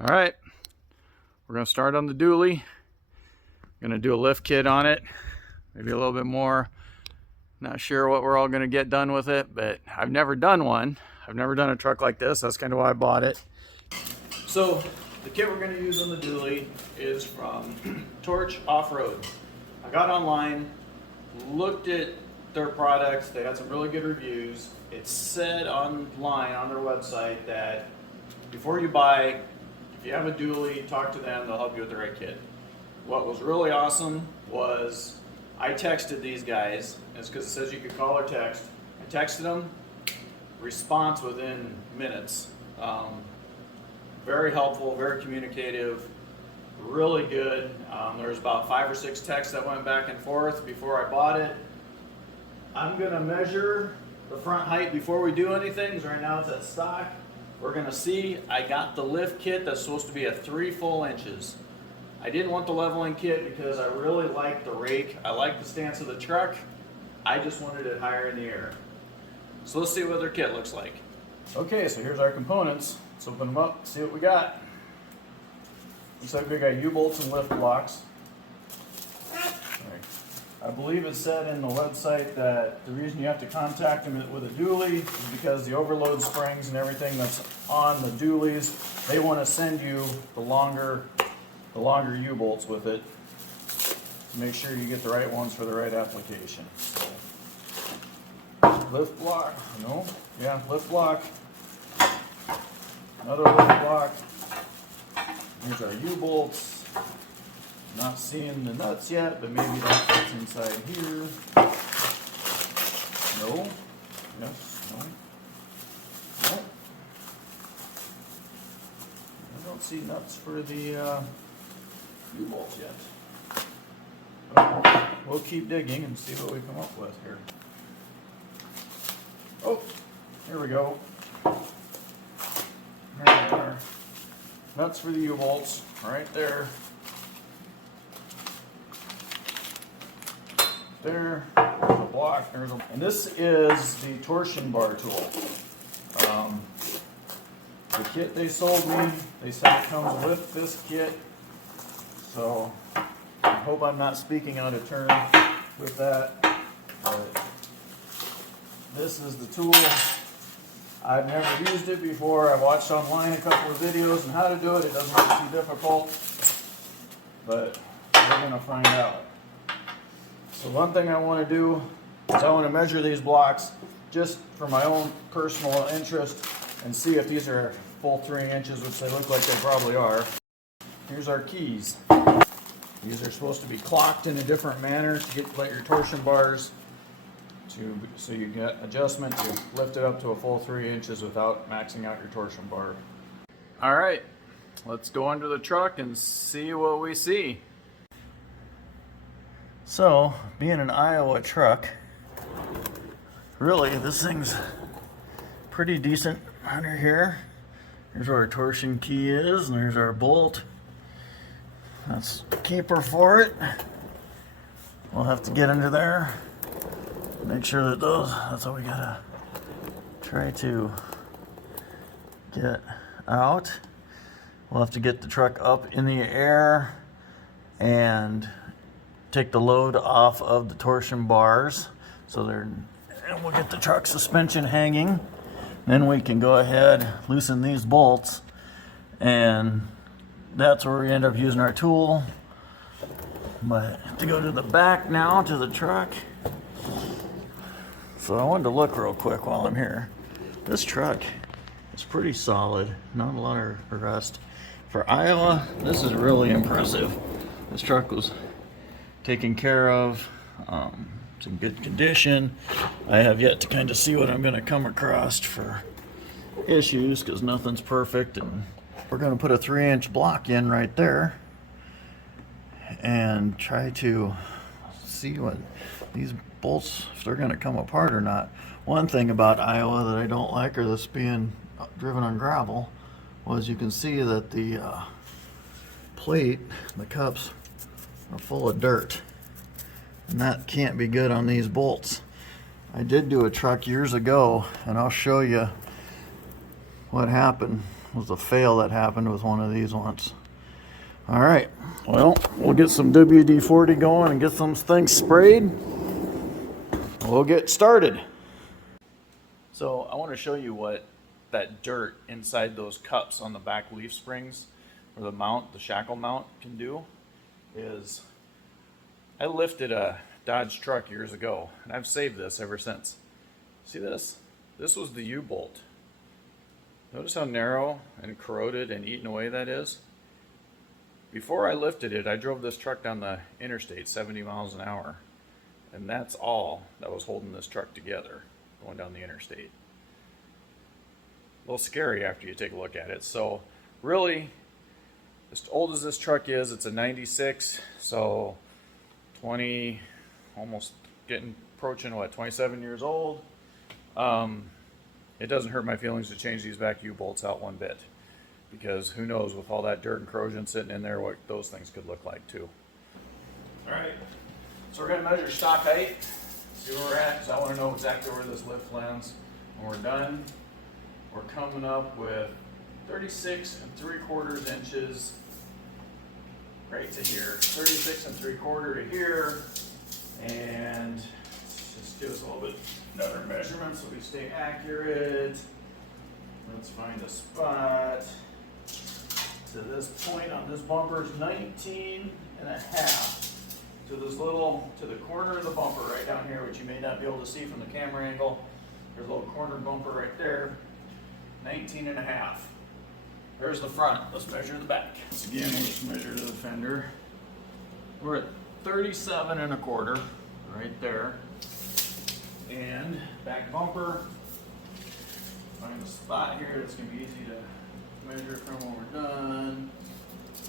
All right, we're gonna start on the dually. Gonna do a lift kit on it, maybe a little bit more. Not sure what we're all gonna get done with it, but I've never done one. I've never done a truck like this. That's kind of why I bought it. So the kit we're gonna use on the dually is from Torch Off-Road. I got online, looked at their products. They had some really good reviews. It said online on their website that before you buy, if you have a dually, talk to them, they'll help you with the right kit. What was really awesome was I texted these guys, it's because it says you could call or text. I texted them, response within minutes. Very helpful, very communicative, really good. There was about 5 or 6 texts that went back and forth before I bought it. I'm gonna measure the front height before we do anything, because right now it's at stock. We're gonna see, I got the lift kit that's supposed to be at 3 full inches. I didn't want the leveling kit because I really like the rake. I like the stance of the truck. I just wanted it higher in the air. So let's see what their kit looks like. Okay, so here's our components. Let's open them up, see what we got. Looks like we got U-bolts and lift blocks. I believe it said in the website that the reason you have to contact them with a dually is because the overload springs and everything that's on the dualies, they want to send you the longer U-bolts with it to make sure you get the right ones for the right application. So, lift block, lift block, another lift block. Here's our U-bolts. Not seeing the nuts yet, but maybe that's what's inside here. No. Yes. No. No. I don't see nuts for the U-bolts yet. But we'll keep digging and see what we come up with here. Oh, here we go. There they are. Nuts for the U-bolts, right there. There's a block, and this is the torsion bar tool. The kit they sold me, they said it comes with this kit, so I hope I'm not speaking out of turn with that, but this is the tool. I've never used it before. I watched online a couple of videos on how to do it. It doesn't look too difficult, but we're going to find out. So one thing I want to do is I want to measure these blocks just for my own personal interest and see if these are full 3 inches, which they look like they probably are. Here's our keys. These are supposed to be clocked in a different manner to let your torsion bars so you get adjustment to lift it up to a full 3 inches without maxing out your torsion bar. All right, let's go under the truck and see what we see. So, being an Iowa truck, really this thing's pretty decent under here. Here's where our torsion key is, and there's our bolt. That's the keeper for it. We'll have to get under there, make sure that that's what we gotta try to get out. We'll have to get the truck up in the air and take the load off of the torsion bars, and we'll get the truck suspension hanging. Then we can go ahead, loosen these bolts, and that's where we end up using our tool. But to go to the back now, to the truck. So I wanted to look real quick while I'm here. This truck is pretty solid, not a lot of rust. For Iowa, this is really impressive. This truck was taken care of. It's in good condition. I have yet to kind of see what I'm going to come across for issues, because nothing's perfect. And we're going to put a 3-inch block in right there and try to see what these bolts, if they're going to come apart or not. One thing about Iowa that I don't like, or this being driven on gravel, was you can see that the plate, the cups, are full of dirt, and that can't be good on these bolts. I did do a truck years ago, and I'll show you what happened. was a fail that happened with one of these once. All right, well, we'll get some WD-40 going and get some things sprayed. We'll get started. So I want to show you what that dirt inside those cups on the back leaf springs, or the mount, the shackle mount, can do. Is I lifted a Dodge truck years ago, and I've saved this ever since. See this? This was the U-bolt. Notice how narrow and corroded and eaten away that is? Before I lifted it, I drove this truck down the interstate 70 miles an hour, and that's all that was holding this truck together going down the interstate. A little scary after you take a look at it. So really, as old as this truck is, it's a 96, so 20, almost approaching what, 27 years old. It doesn't hurt my feelings to change these back U-bolts out one bit, because who knows, with all that dirt and corrosion sitting in there, what those things could look like too. All right, so we're going to measure stock height, see where we're at, because I want to know exactly where this lift lands when we're done. We're coming up with 36 3/4 inches right to here, 36 3/4 to here, and just give us a little bit another measurement so we stay accurate. Let's find a spot. To this point on this bumper is 19.5. To this little, to the corner of the bumper right down here, which you may not be able to see from the camera angle. There's a little corner bumper right there, 19.5. There's the front. Let's measure the back. So again, we'll just measure to the fender. We're at 37 1/4 right there. And back bumper. Find a spot here that's going to be easy to measure from when we're done.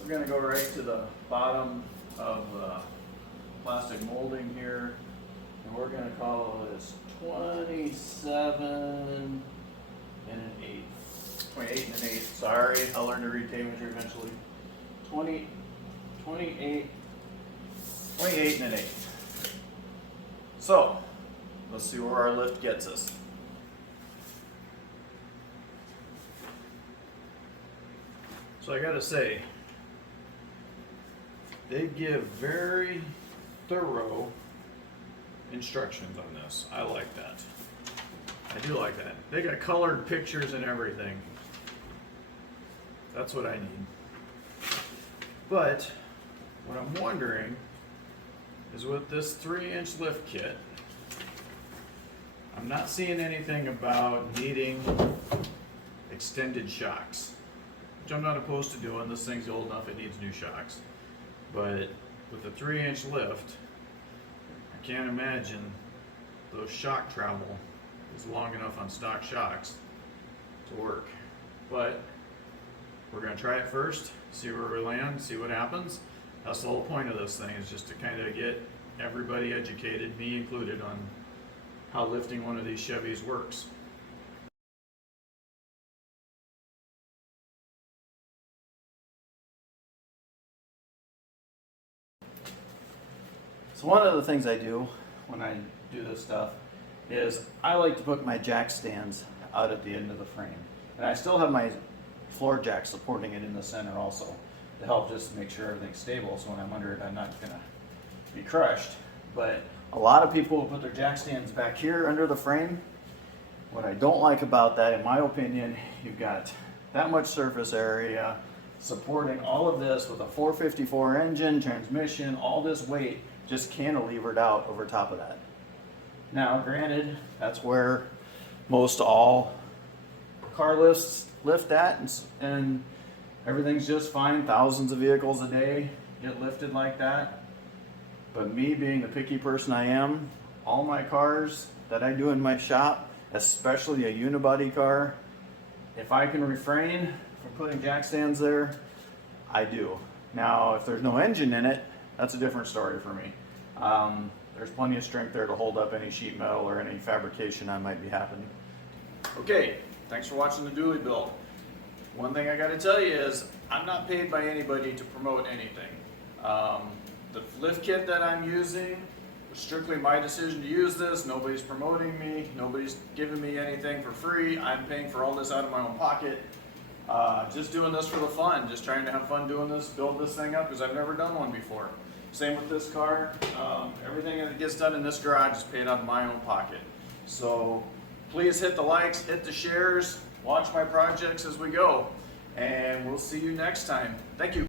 We're going to go right to the bottom of the plastic molding here, and we're going to call this 27 1/8. 28 1/8. Sorry, I'll learn to read tape measure eventually. 28 1/8. So let's see where our lift gets us. So I gotta say, they give very thorough instructions on this. I like that. I do like that. They got colored pictures and everything. That's what I need. But what I'm wondering is, with this 3-inch lift kit, I'm not seeing anything about needing extended shocks, which I'm not opposed to doing. This thing's old enough, it needs new shocks. But with a 3-inch lift, I can't imagine those shock travel is long enough on stock shocks to work. But we're going to try it first, see where we land, see what happens. That's the whole point of this thing, is just to kind of get everybody educated, me included, on how lifting one of these Chevys works. So one of the things I do when I do this stuff is I like to put my jack stands out at the end of the frame. And I still have my floor jack supporting it in the center also, to help just make sure everything's stable, so when I'm under it I'm not going to be crushed. But a lot of people will put their jack stands back here under the frame. What I don't like about that, in my opinion, you've got that much surface area supporting all of this with a 454 engine, transmission, all this weight just cantilevered out over top of that. Now, granted, that's where most all car lifts lift at, and everything's just fine. Thousands of vehicles a day get lifted like that. But me, being the picky person I am, all my cars that I do in my shop, especially a unibody car, if I can refrain from putting jack stands there, I do. Now, if there's no engine in it, that's a different story for me. There's plenty of strength there to hold up any sheet metal or any fabrication that might be happening. Okay, thanks for watching the dually build. One thing I got to tell you is, I'm not paid by anybody to promote anything. The lift kit that I'm using was strictly my decision to use this. Nobody's promoting me. Nobody's giving me anything for free. I'm paying for all this out of my own pocket. just doing this for the fun, just trying to have fun doing this, build this thing up, because I've never done one before. Same with this car. Everything that gets done in this garage is paid out of my own pocket. So please hit the likes, hit the shares, watch my projects as we go, and we'll see you next time. Thank you.